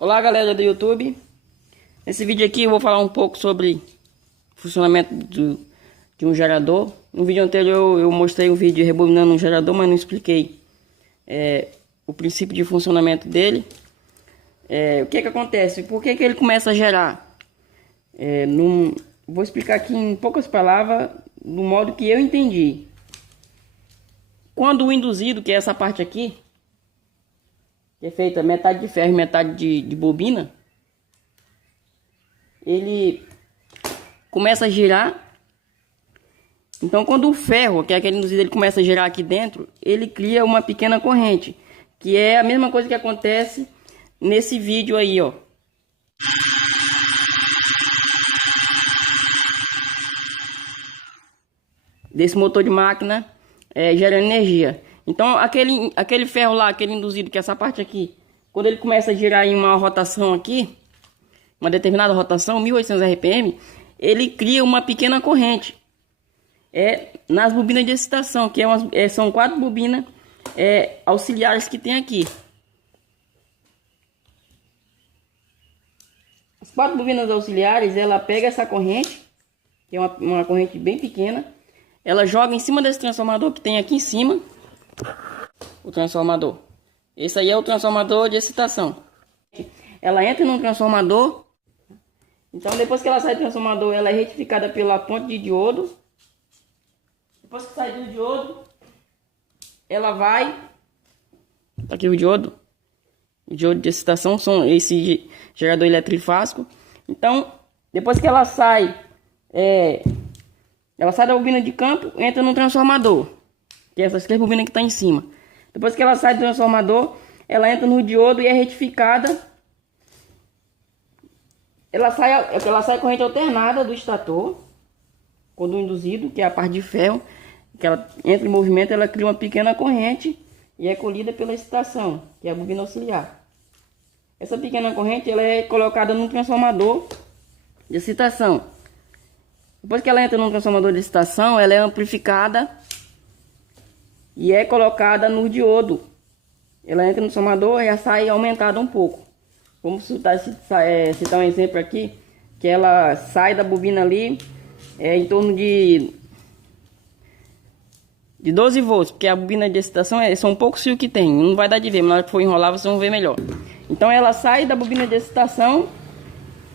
Olá galera do YouTube. Nesse vídeo aqui eu vou falar um pouco sobre o funcionamento de um gerador. No vídeo anterior eu mostrei um vídeo rebobinando um gerador, mas não expliquei o princípio de funcionamento dele. O que acontece? Por que ele começa a gerar? Vou explicar aqui em poucas palavras, do modo que eu entendi. Quando o induzido, que é essa parte aqui, que é feita metade de ferro e metade de bobina, ele começa a girar. Então quando o ferro, que é aquele induzido, ele começa a girar aqui dentro, ele cria uma pequena corrente, que é a mesma coisa que acontece nesse vídeo aí, ó. Desse motor de máquina gerando energia. Então aquele ferro lá, aquele induzido, que é essa parte aqui, quando ele começa a girar em uma rotação aqui, uma determinada rotação, 1800 RPM, ele cria uma pequena corrente nas bobinas de excitação, que são 4 bobinas auxiliares que tem aqui. As 4 bobinas auxiliares, ela pega essa corrente, que é uma corrente bem pequena, ela joga em cima desse transformador que tem aqui em cima. O transformador, esse aí é o transformador de excitação. Ela entra no transformador. Então depois que ela sai do transformador, ela é retificada pela ponte de diodo. Depois que sai do diodo, ela vai... Tá aqui o diodo de excitação, são esse gerador eletrifásico. Então depois que ela sai da bobina de campo, entra no transformador, que é essas 3 bobinas que tá em cima. Depois que ela sai do transformador, ela entra no diodo e é retificada. Ela sai corrente alternada do estator, quando o induzido, que é a parte de ferro, que ela entra em movimento, ela cria uma pequena corrente e é colhida pela excitação, que é a bobina auxiliar. Essa pequena corrente ela é colocada no transformador de excitação. Depois que ela entra no transformador de excitação, ela é amplificada e é colocada no diodo. Ela entra no transformador e já sai aumentada um pouco. Vamos citar um exemplo aqui, que ela sai da bobina ali em torno de 12 volts, porque a bobina de excitação são poucos fios que tem, não vai dar de ver, mas na hora que for enrolar vocês vão ver melhor. Então ela sai da bobina de excitação,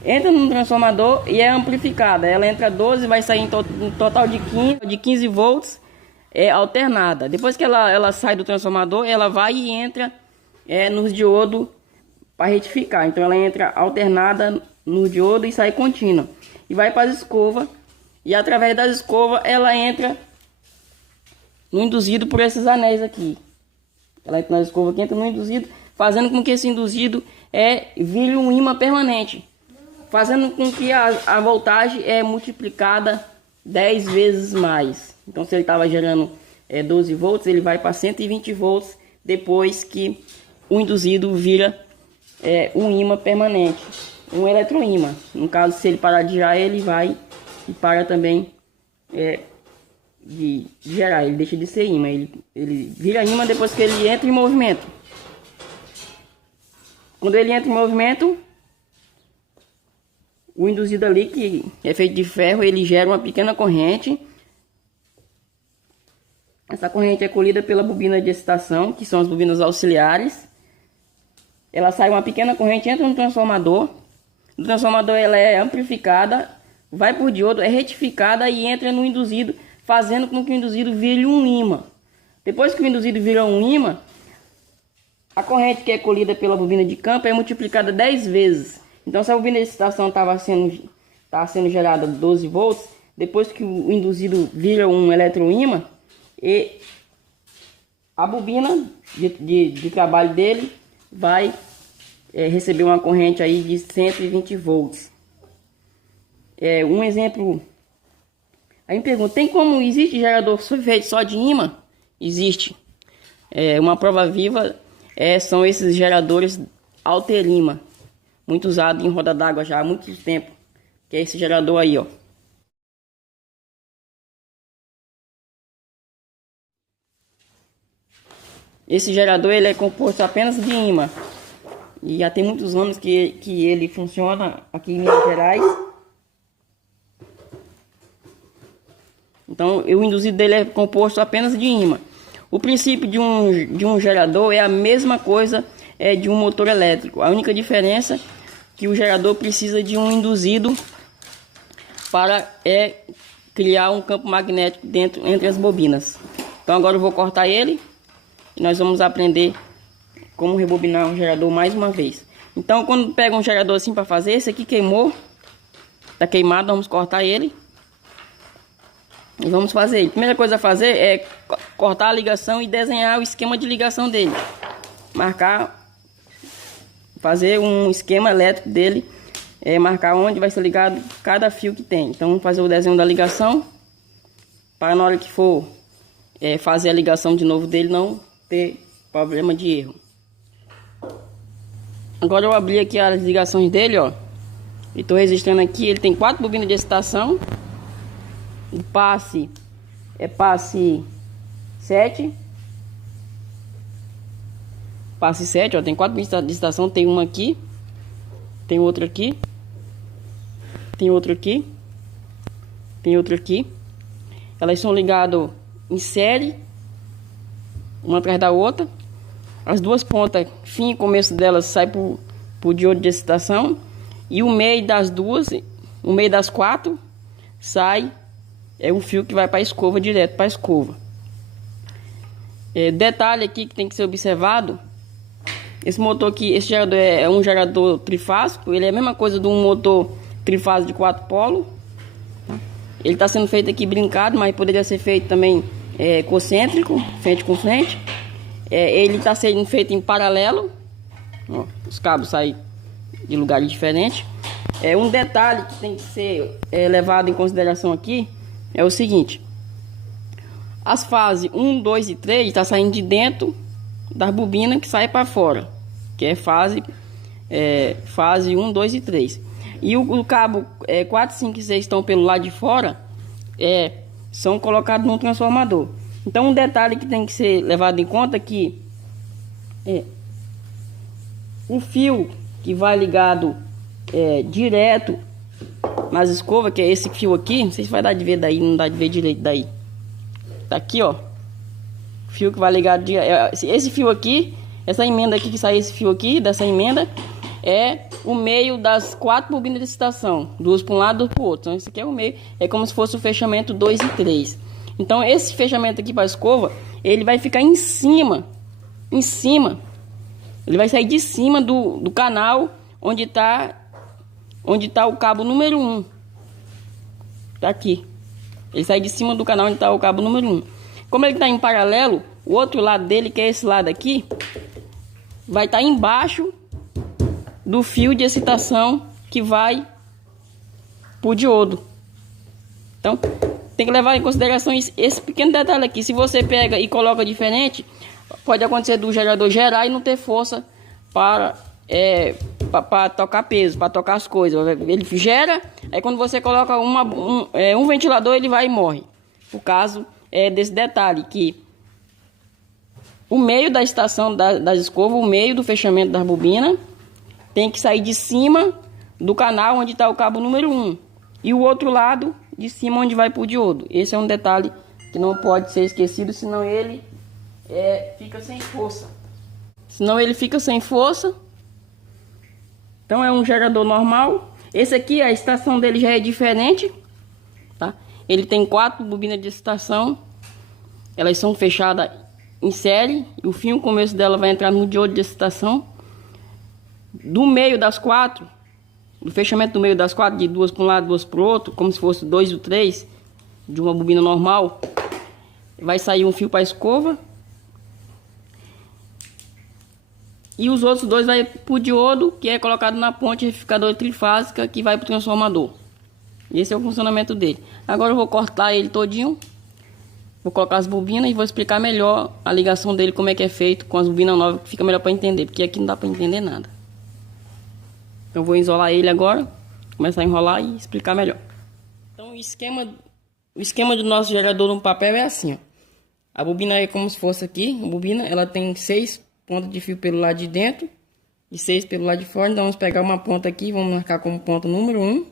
entra no transformador e é amplificada. Ela entra 12, vai sair um total de 15 volts. Alternada. Depois que ela sai do transformador, ela vai e entra nos diodo para retificar. Então ela entra alternada no diodo e sai contínua. E vai para as escovas. E através das escovas ela entra no induzido por esses anéis aqui. Ela entra nas escovas que entra no induzido, fazendo com que esse induzido vire um ímã permanente. Fazendo com que a voltagem é multiplicada 10 vezes mais. Então se ele estava gerando 12 volts, ele vai para 120 volts depois que o induzido vira um ímã permanente, um eletroímã. No caso, se ele parar de girar, ele vai e para também de gerar, ele deixa de ser ímã, ele vira ímã depois que ele entra em movimento. Quando ele entra em movimento, o induzido ali, que é feito de ferro, ele gera uma pequena corrente. Essa corrente é colhida pela bobina de excitação, que são as bobinas auxiliares. Ela sai uma pequena corrente, entra no transformador. No transformador ela é amplificada, vai por diodo, é retificada e entra no induzido, fazendo com que o induzido vire um ímã. Depois que o induzido vira um ímã, a corrente que é colhida pela bobina de campo é multiplicada 10 vezes. Então se a bobina de excitação estava sendo gerada 12 volts, depois que o induzido vira um eletroímã, e a bobina de trabalho dele vai receber uma corrente aí de 120 volts. Um exemplo. Aí me pergunta, existe gerador feito só de ímã? Existe. Uma prova viva são esses geradores Alterímã, muito usado em roda d'água já há muito tempo, que é esse gerador aí, ó. Esse gerador ele é composto apenas de ímã. E já tem muitos anos que ele funciona aqui em Minas Gerais. Então, o induzido dele é composto apenas de ímã. O princípio de um gerador é a mesma coisa de um motor elétrico. A única diferença é que o gerador precisa de um induzido para criar um campo magnético entre as bobinas. Então agora eu vou cortar ele e nós vamos aprender como rebobinar um gerador mais uma vez. Então quando pega um gerador assim para fazer, esse aqui queimou, tá queimado, vamos cortar ele e vamos fazer. A primeira coisa a fazer é cortar a ligação e desenhar o esquema de ligação dele, fazer um esquema elétrico dele, marcar onde vai ser ligado cada fio que tem. Então vamos fazer o desenho da ligação para na hora que for fazer a ligação de novo dele não ter problema de erro. Agora eu abri aqui as ligações dele, ó, e estou registrando aqui. Ele tem 4 bobinas de excitação. O passe é passe 7. Passe 7, ó, tem 4 bobinas de excitação. Tem uma aqui, tem outra aqui, tem outra aqui, tem outra aqui. Elas são ligadas em série, uma atrás da outra. As duas pontas, fim e começo delas, sai por diodo de excitação. E o meio das duas, o meio das 4, sai um fio que vai para a escova, direto para a escova. Detalhe aqui que tem que ser observado: esse motor aqui, esse gerador é um gerador trifásico. Ele é a mesma coisa de um motor trifásico de 4 polos. Ele está sendo feito aqui brincado, mas poderia ser feito também concêntrico, frente com frente. Ele está sendo feito em paralelo. Ó, os cabos saem de lugares diferentes. Um detalhe que tem que ser levado em consideração aqui é o seguinte: as fases 1, 2 e 3 está saindo de dentro das bobinas que sai para fora, que é fase 1, 2 e 3. E o cabo 4, 5 e 6 estão pelo lado de fora, são colocados num transformador. Então um detalhe que tem que ser levado em conta é que o fio que vai ligado direto nas escovas, que é esse fio aqui, não sei se vai dar de ver daí, não dá de ver direito daí. Tá aqui, ó. Fio que vai ligado esse fio aqui, essa emenda aqui que sai, esse fio aqui dessa emenda é o meio das 4 bobinas de excitação, 2 para um lado, 2 para o outro. Então esse aqui é o meio, é como se fosse o fechamento 2 e 3. Então esse fechamento aqui para a escova, ele vai ficar em cima, ele vai sair de cima do canal onde tá o cabo número 1. Tá aqui. Ele sai de cima do canal onde está o cabo número 1. Como ele está em paralelo, o outro lado dele, que é esse lado aqui, vai estar embaixo do fio de excitação que vai pro diodo. Então, tem que levar em consideração esse pequeno detalhe aqui. Se você pega e coloca diferente, pode acontecer do gerador gerar e não ter força para tocar peso, para tocar as coisas. Ele gera, aí quando você coloca um ventilador, ele vai e morre. O caso é desse detalhe, que o meio da estação das escovas, o meio do fechamento das bobinas, tem que sair de cima do canal onde está o cabo número 1. E o outro lado de cima onde vai para o diodo. Esse é um detalhe que não pode ser esquecido, senão ele fica sem força. Então é um gerador normal. Esse aqui, a estação dele já é diferente, tá? Ele tem 4 bobinas de excitação. Elas são fechadas em série. E o fio, o começo dela vai entrar no diodo de excitação. Do meio das 4, do fechamento do meio das 4, de 2 para um lado, 2 para o outro, como se fosse 2 ou 3 de uma bobina normal, vai sair um fio para a escova. E os outros 2 vai para o diodo, que é colocado na ponte retificadora trifásica, que vai para o transformador. Esse é o funcionamento dele. Agora eu vou cortar ele todinho. Vou colocar as bobinas e vou explicar melhor a ligação dele, como é que é feito com as bobinas novas, que fica melhor para entender, porque aqui não dá para entender nada. Então eu vou isolar ele agora, começar a enrolar e explicar melhor. Então o esquema do nosso gerador no papel é assim, ó. A bobina é como se fosse aqui, a bobina, ela tem 6 pontas de fio pelo lado de dentro e 6 pelo lado de fora. Então vamos pegar uma ponta aqui, vamos marcar como ponto número 1.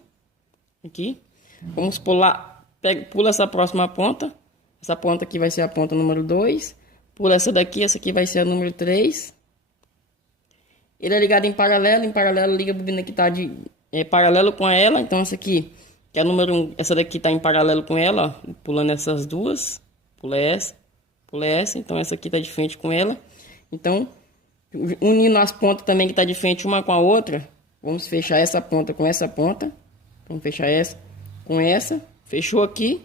Aqui. Vamos pular, pula essa próxima ponta. Essa ponta aqui vai ser a ponta número 2. Pula essa daqui, essa aqui vai ser a número 3. Ele é ligado em paralelo liga a bobina que está paralelo com ela. Então essa aqui, que é a número 1, essa daqui está em paralelo com ela, ó, pulando essas duas. Pula essa, então essa aqui está de frente com ela. Então, unindo as pontas também que está de frente uma com a outra, vamos fechar essa ponta com essa ponta. Vamos fechar essa com essa. Fechou aqui.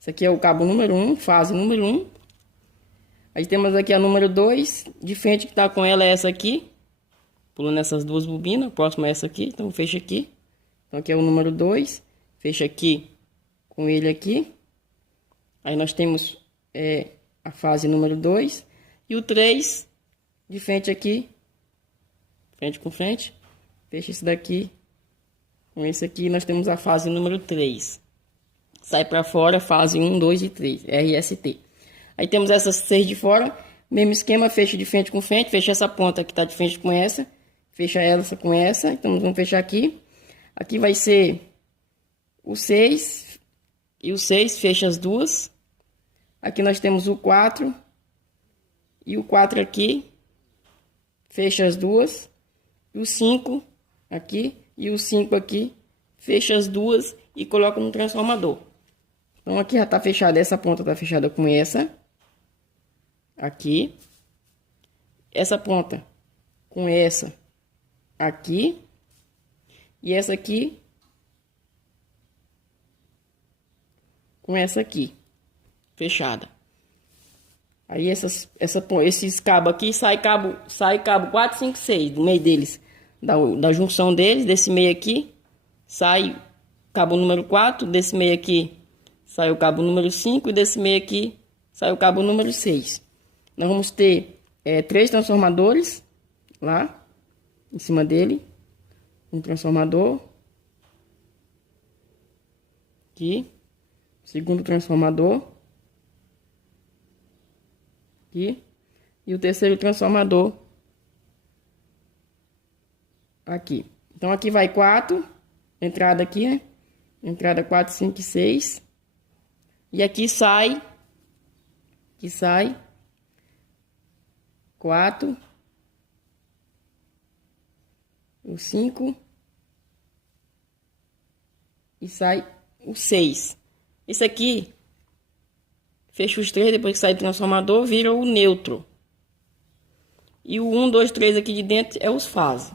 Esse aqui é o cabo número 1, fase número 1. Aí temos aqui a número 2, de frente que está com ela é essa aqui. Pulando essas duas bobinas, próxima é essa aqui, então fecha aqui. Então aqui é o número 2, fecha aqui com ele aqui. Aí nós temos a fase número 2. E o 3, de frente aqui, frente com frente. Fecha esse daqui com esse aqui, nós temos a fase número 3. Sai para fora, fase 1, 2 e 3, RST. Aí temos essas 6 de fora, mesmo esquema, fecha de frente com frente, fecha essa ponta que está de frente com essa, fecha essa com essa, então vamos fechar aqui. Aqui vai ser o 6 e o 6, fecha as duas. Aqui nós temos o 4 e o 4 aqui, fecha as duas. E o 5 aqui e o 5 aqui, fecha as duas e coloca no transformador. Então aqui já está fechada, essa ponta está fechada com essa. Aqui. Essa ponta com essa aqui. E essa aqui com essa aqui. Fechada. Aí esses cabos aqui, sai cabo 4, 5, 6 do meio deles. Da junção deles, desse meio aqui, sai cabo número 4, desse meio aqui sai o cabo número 5 e desse meio aqui sai o cabo número 6. Nós vamos ter 3 transformadores lá em cima dele. Um transformador aqui, segundo transformador aqui e o terceiro transformador aqui. Então aqui vai 4, entrada aqui, né? Entrada 4, 5 e 6. E aqui sai 4, o 5 e sai o 6. Esse aqui fecha os 3, depois que sai do transformador, vira o neutro. E o 1, 2, 3 aqui de dentro é os fase.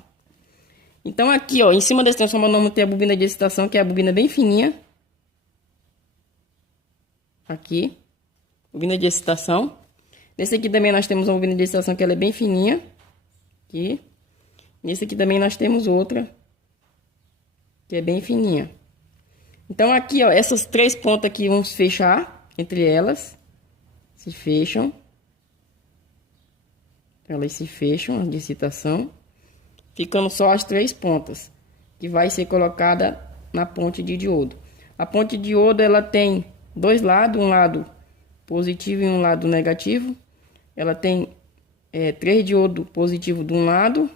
Então aqui, ó, em cima desse transformador vamos ter a bobina de excitação, que é a bobina bem fininha. Aqui, bobina de excitação. Nesse aqui também nós temos uma bobina de excitação que ela é bem fininha. Aqui. Nesse aqui também nós temos outra que é bem fininha. Então aqui, ó, essas 3 pontas aqui vamos fechar entre elas. Se fecham. Elas se fecham, de excitação. Ficando só as 3 pontas, que vai ser colocada na ponte de diodo. A ponte de diodo, ela tem 2 lados, um lado positivo e um lado negativo. Ela tem 3 diodo positivo de um lado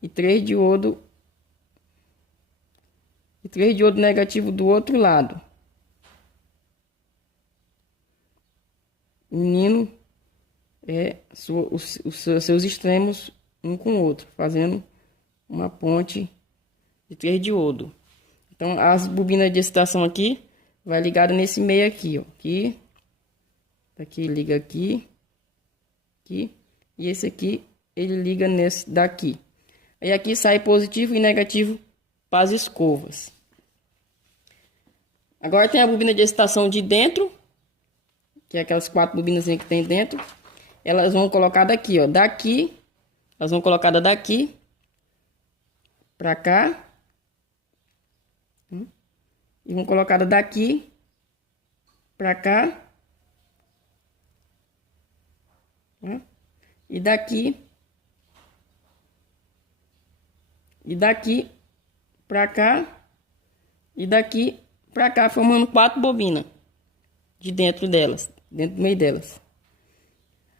e 3 diodo negativo do outro lado, unindo os seus extremos um com o outro, fazendo uma ponte de 3 diodo. Então as bobinas de excitação aqui vai ligada nesse meio aqui, ó, aqui liga aqui, e esse aqui ele liga nesse daqui. Aí aqui sai positivo e negativo para as escovas. Agora tem a bobina de excitação de dentro, que é aquelas 4 bobinas que tem dentro. Elas vão colocar daqui, ó, elas vão colocar daqui para cá. E vão colocar daqui para cá. E daqui para cá e daqui para cá, formando 4 bobinas de dentro delas, dentro do meio delas.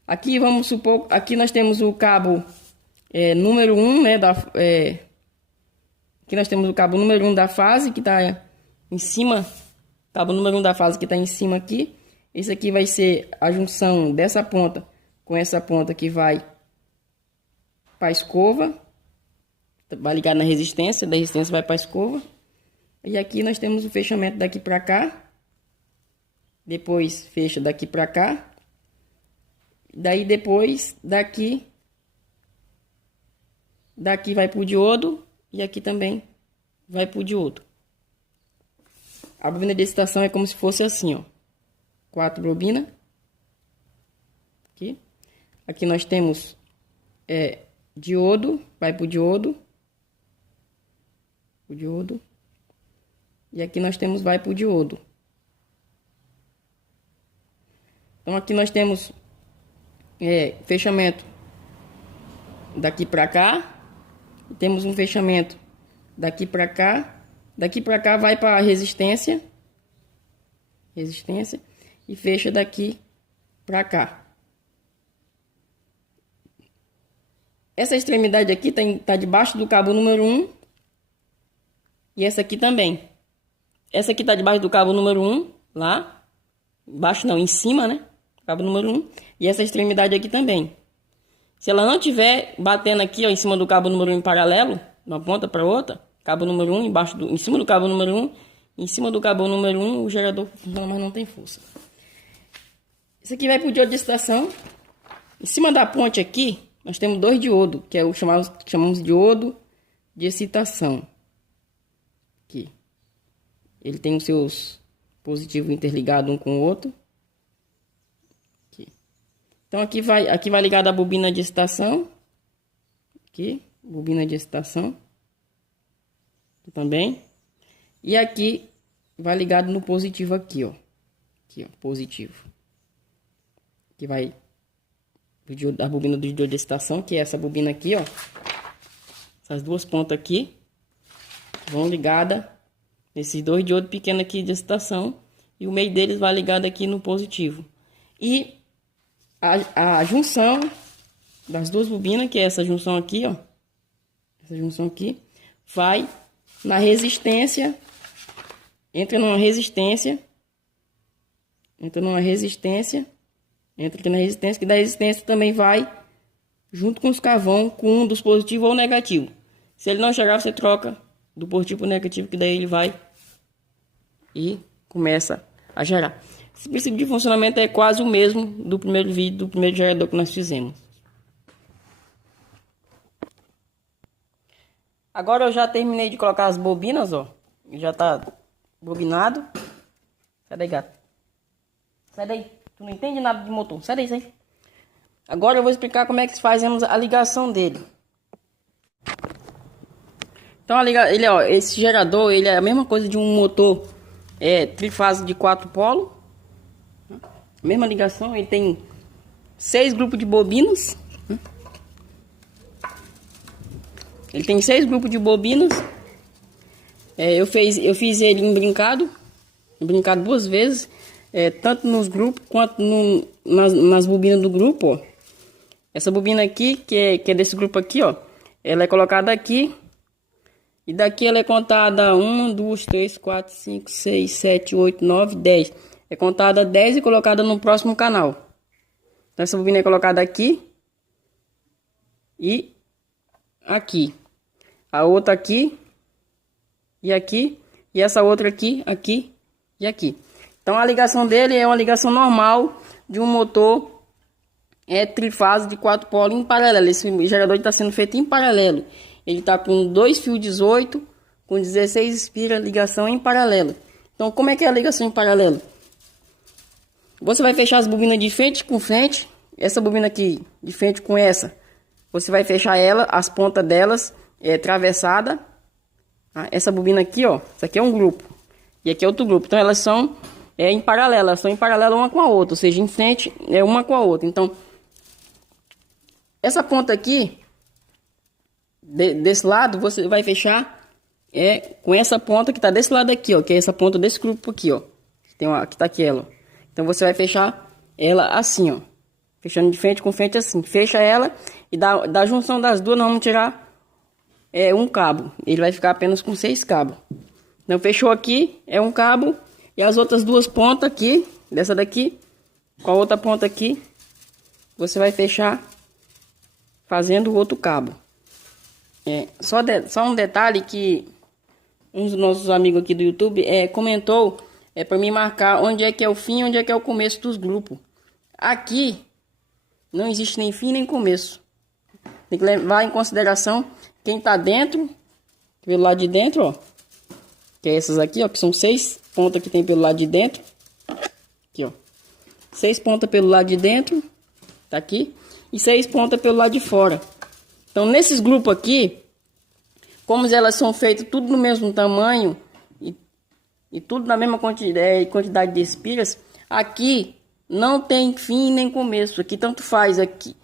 Aqui vamos supor, aqui nós temos o cabo número 1, né, aqui nós temos o cabo número 1 da fase, que está em cima, cabo número 1 da fase que está em cima aqui. Esse aqui vai ser a junção dessa ponta com essa ponta que vai para a escova, vai ligar na resistência, da resistência vai para a escova. E aqui nós temos o fechamento daqui para cá, depois fecha daqui para cá, daí depois daqui vai pro diodo e aqui também vai pro diodo. A bobina de excitação é como se fosse assim, ó, 4 bobinas. Aqui nós temos diodo, vai pro diodo, o diodo, e aqui nós temos vai pro diodo. Então aqui nós temos fechamento daqui para cá, temos um fechamento daqui para cá vai para a resistência e fecha daqui para cá. Essa extremidade aqui tá debaixo do cabo número 1 e essa aqui também. Essa aqui tá debaixo do cabo número 1, lá embaixo não, em cima, né? Cabo número 1. E essa extremidade aqui também. Se ela não tiver batendo aqui, ó, em cima do cabo número 1 em paralelo, de uma ponta para outra, cabo número 1 em cima do cabo número 1, em cima do cabo número 1, o gerador funciona, mas não tem força. Isso aqui vai pro diodo de excitação. Em cima da ponte aqui, nós temos 2 diodos, que é o chamamos de diodo de excitação. Aqui. Ele tem os seus positivos interligados um com o outro. Então aqui vai ligado a bobina de excitação. Aqui, bobina de excitação. Aqui também. E aqui vai ligado no positivo aqui, ó. Aqui, ó, positivo. Que vai a bobina do diodo de excitação, que é essa bobina aqui, ó. Essas duas pontas aqui vão ligadas nesses 2 diodos pequenos aqui de excitação. E o meio deles vai ligado aqui no positivo. E a junção das duas bobinas, que é essa junção aqui, ó. Essa junção aqui vai na resistência, entra aqui na resistência, que da resistência também vai junto com os carvão com um dos positivos ou negativo. Se ele não chegar, você troca do positivo para o negativo, que daí ele vai e começa a gerar. Esse princípio de funcionamento é quase o mesmo do primeiro vídeo, do primeiro gerador que nós fizemos. Agora eu já terminei de colocar as bobinas, ó. Já tá bobinado. Sai daí, gato. Sai daí. Tu não entende nada de motor. Sai daí, sai. Agora eu vou explicar como é que fazemos a ligação dele. Então, esse gerador, ele é a mesma coisa de um motor trifásico de 4 polos. Mesma ligação, ele tem 6 grupos de bobinas. Ele tem 6 grupos de bobinas. Eu fiz ele embrincado 2 vezes, tanto nos grupos quanto nas bobinas do grupo, ó. Essa bobina aqui, que é desse grupo aqui, ó, ela é colocada aqui. E daqui ela é contada 1, 2, 3, 4, 5, 6, 7, 8, 9, 10. É contada 10 e colocada no próximo canal. Então essa bobina é colocada aqui e aqui. A outra aqui e aqui. E essa outra aqui, aqui e aqui. Então a ligação dele é uma ligação normal de um motor trifásico de 4 polos em paralelo. Esse gerador está sendo feito em paralelo. Ele está com 2 fios 18, com 16 espiras, ligação em paralelo. Então como é que é a ligação em paralelo? Você vai fechar as bobinas de frente com frente. Essa bobina aqui de frente com essa, você vai fechar ela, as pontas delas atravessada. Essa bobina aqui, ó, isso aqui é um grupo e aqui é outro grupo. Então elas são em paralelo, elas são em paralelo uma com a outra, ou seja, em frente uma com a outra. Então essa ponta aqui desse lado você vai fechar com essa ponta que está desse lado aqui, ó, que é essa ponta desse grupo aqui, ó. Que tá aqui ela. Ó. Então você vai fechar ela assim, ó. Fechando de frente com frente assim. Fecha ela e da junção das duas nós vamos tirar um cabo. Ele vai ficar apenas com 6 cabos. Então fechou aqui, é um cabo. E as outras duas pontas aqui, dessa daqui, com a outra ponta aqui, você vai fechar fazendo o outro cabo. Só um detalhe que um dos nossos amigos aqui do YouTube comentou para mim marcar onde é que é o fim e onde é que é o começo dos grupos. Aqui não existe nem fim nem começo. Tem que levar em consideração quem tá dentro, pelo lado de dentro, ó. Que é essas aqui, ó, que são 6 pontas que tem pelo lado de dentro. Aqui, ó. 6 pontas pelo lado de dentro, tá aqui, e 6 pontas pelo lado de fora. Então, nesses grupos aqui, como elas são feitas tudo no mesmo tamanho e tudo na mesma quantidade de espiras, aqui não tem fim nem começo. Aqui tanto faz aqui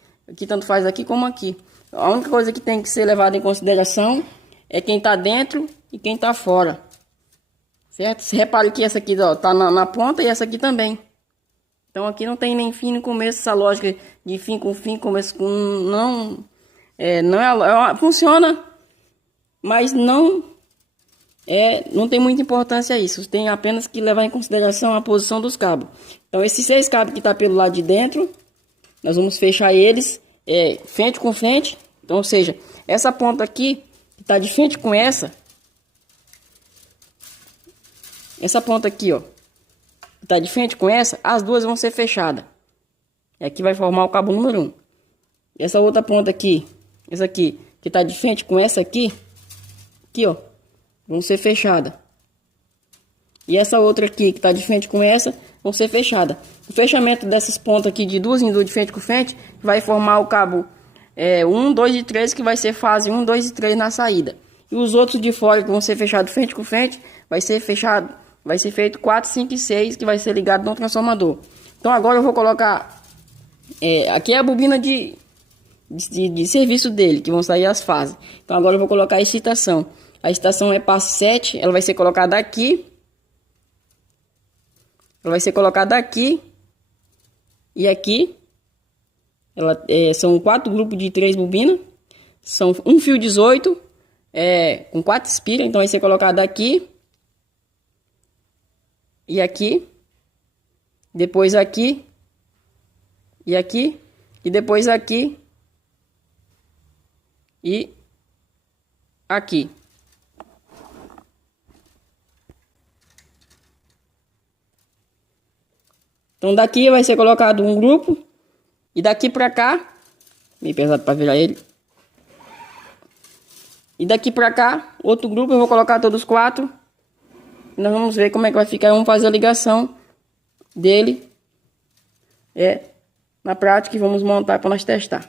tanto faz aqui como aqui. A única coisa que tem que ser levada em consideração é quem tá dentro e quem tá fora. Certo? Você repare que essa aqui, ó, tá na ponta e essa aqui também. Então aqui não tem nem fim nem começo. Essa lógica de fim, começo com não funciona, mas não tem muita importância isso. Tem apenas que levar em consideração a posição dos cabos. Então esses 6 cabos que tá pelo lado de dentro, nós vamos fechar eles frente com frente. Então, ou seja, essa ponta aqui que tá de frente com essa ponta aqui, ó, que tá de frente com essa, as duas vão ser fechadas. E aqui vai formar o cabo número 1. Essa outra ponta aqui, essa aqui, que tá de frente com essa aqui, ó, vão ser fechadas. E essa outra aqui, que tá de frente com essa, vão ser fechadas. O fechamento dessas pontas aqui de duas em duas de frente com frente vai formar o cabo 1, 2 e 3, que vai ser fase 1, 2 e 3 na saída. E os outros de fora que vão ser fechados frente com frente, vai ser feito 4, 5 e 6, que vai ser ligado no transformador. Então agora eu vou colocar aqui é a bobina de serviço dele, que vão sair as fases. Então agora eu vou colocar a excitação. A excitação é passo 7, ela vai ser colocada aqui. Ela vai ser colocada aqui e aqui. São 4 grupos de 3 bobinas. São um fio 18 com 4 espiras. Então vai ser colocada aqui e aqui. Depois aqui e aqui. E depois aqui e aqui. Então daqui vai ser colocado um grupo. E daqui pra cá, meio pesado para virar ele. E daqui pra cá, outro grupo, eu vou colocar todos 4. E nós vamos ver como é que vai ficar. Vamos fazer a ligação dele na prática e vamos montar para nós testar.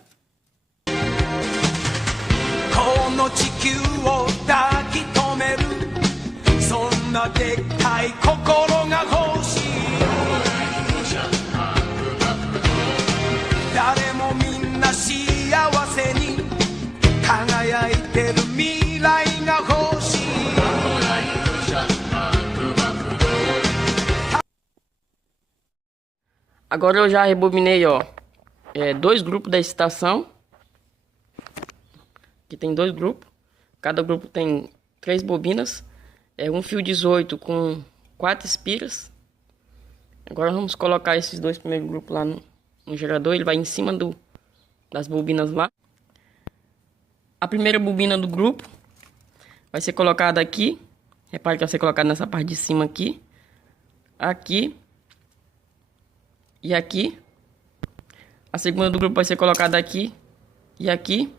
Agora eu já rebobinei, ó, 2 grupos da excitação. Aqui tem 2 grupos. Cada grupo tem 3 bobinas. Um fio 18 com 4 espiras. Agora vamos colocar esses 2 primeiros grupos lá no gerador. Ele vai em cima das bobinas lá. A primeira bobina do grupo vai ser colocada aqui. Repare que vai ser colocada nessa parte de cima aqui. Aqui. E aqui. A segunda do grupo vai ser colocada aqui. E aqui.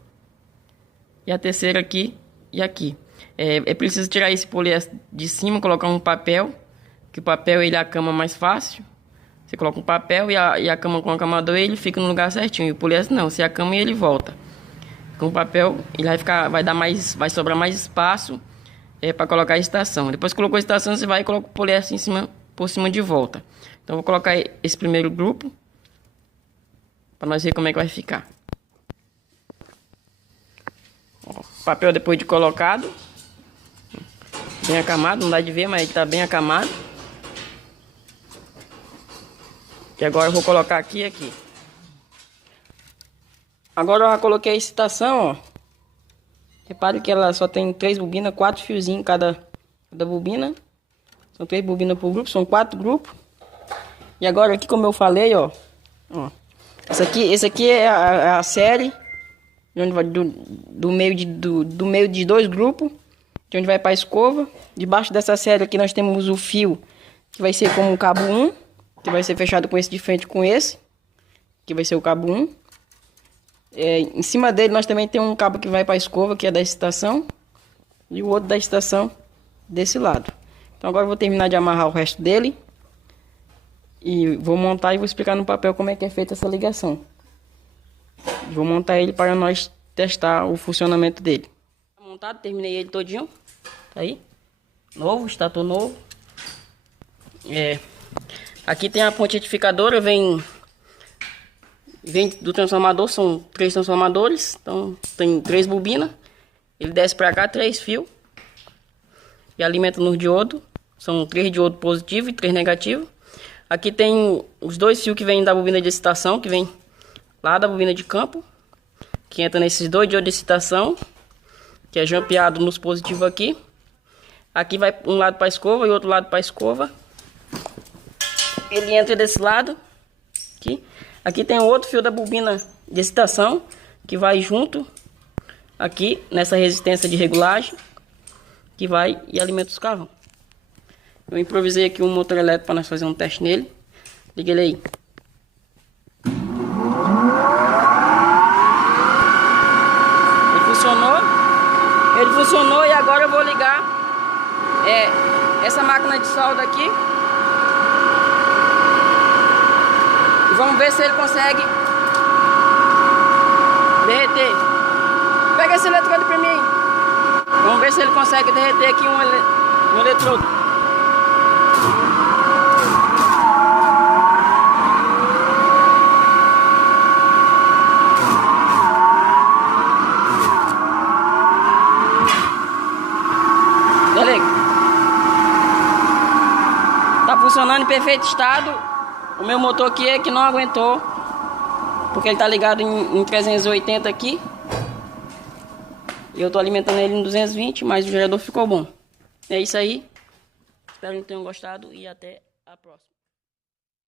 E a terceira aqui. E aqui. É preciso tirar esse poliéster de cima. Colocar um papel. Que o papel ele acama mais fácil. Você coloca um papel e a cama com o acamador ele fica no lugar certinho. E o poliéster não. Você acama e ele volta. Com o papel ele vai sobrar mais espaço para colocar a estação. Depois que colocou a estação, você vai e coloca o poliéster por cima de volta. Então eu vou colocar esse primeiro grupo para nós ver como é que vai ficar. Ó, o papel depois de colocado, bem acamado, não dá de ver, mas ele está bem acamado. E agora eu vou colocar aqui e aqui. Agora eu já coloquei a excitação, ó. Repare que ela só tem 3 bobinas, 4 fiozinhos cada bobina. São 3 bobinas por grupo, são 4 grupos. E agora aqui, como eu falei, ó. Esse aqui é a série onde vai do meio de 2 grupos, de onde vai para a escova. Debaixo dessa série aqui nós temos o fio que vai ser como o cabo 1, que vai ser fechado com esse de frente com esse, que vai ser o cabo 1. Em cima dele nós também temos um cabo que vai para a escova, que é da excitação, e o outro da excitação desse lado. Então agora eu vou terminar de amarrar o resto dele e vou montar e vou explicar no papel como é que é feita essa ligação. Vou montar ele para nós testar o funcionamento dele. Montado, terminei ele todinho. Tá aí. Novo, estator novo. Aqui tem a ponte retificadora, vem do transformador, são 3 transformadores. Então tem 3 bobinas. Ele desce para cá, 3 fios. E alimenta nos diodos. São 3 diodos positivos e 3 negativos. Aqui tem os 2 fios que vêm da bobina de excitação, que vem lá da bobina de campo, que entra nesses 2 diodos de excitação, que é jampeado nos positivos aqui. Aqui vai um lado para a escova e outro lado para a escova. Ele entra desse lado aqui. Aqui tem outro fio da bobina de excitação, que vai junto aqui nessa resistência de regulagem, que vai e alimenta os carros. Eu improvisei aqui um motor elétrico para nós fazer um teste nele. Liga ele aí. Ele funcionou e agora eu vou ligar essa máquina de solda aqui. E vamos ver se ele consegue derreter. Pega esse eletrodo para mim. Vamos ver se ele consegue derreter aqui um eletrodo. Tá funcionando em perfeito estado. O meu motor aqui é que não aguentou, porque ele tá ligado em 380 aqui. E eu tô alimentando ele em 220, mas o gerador ficou bom. É isso aí. Espero que tenham gostado e até a próxima.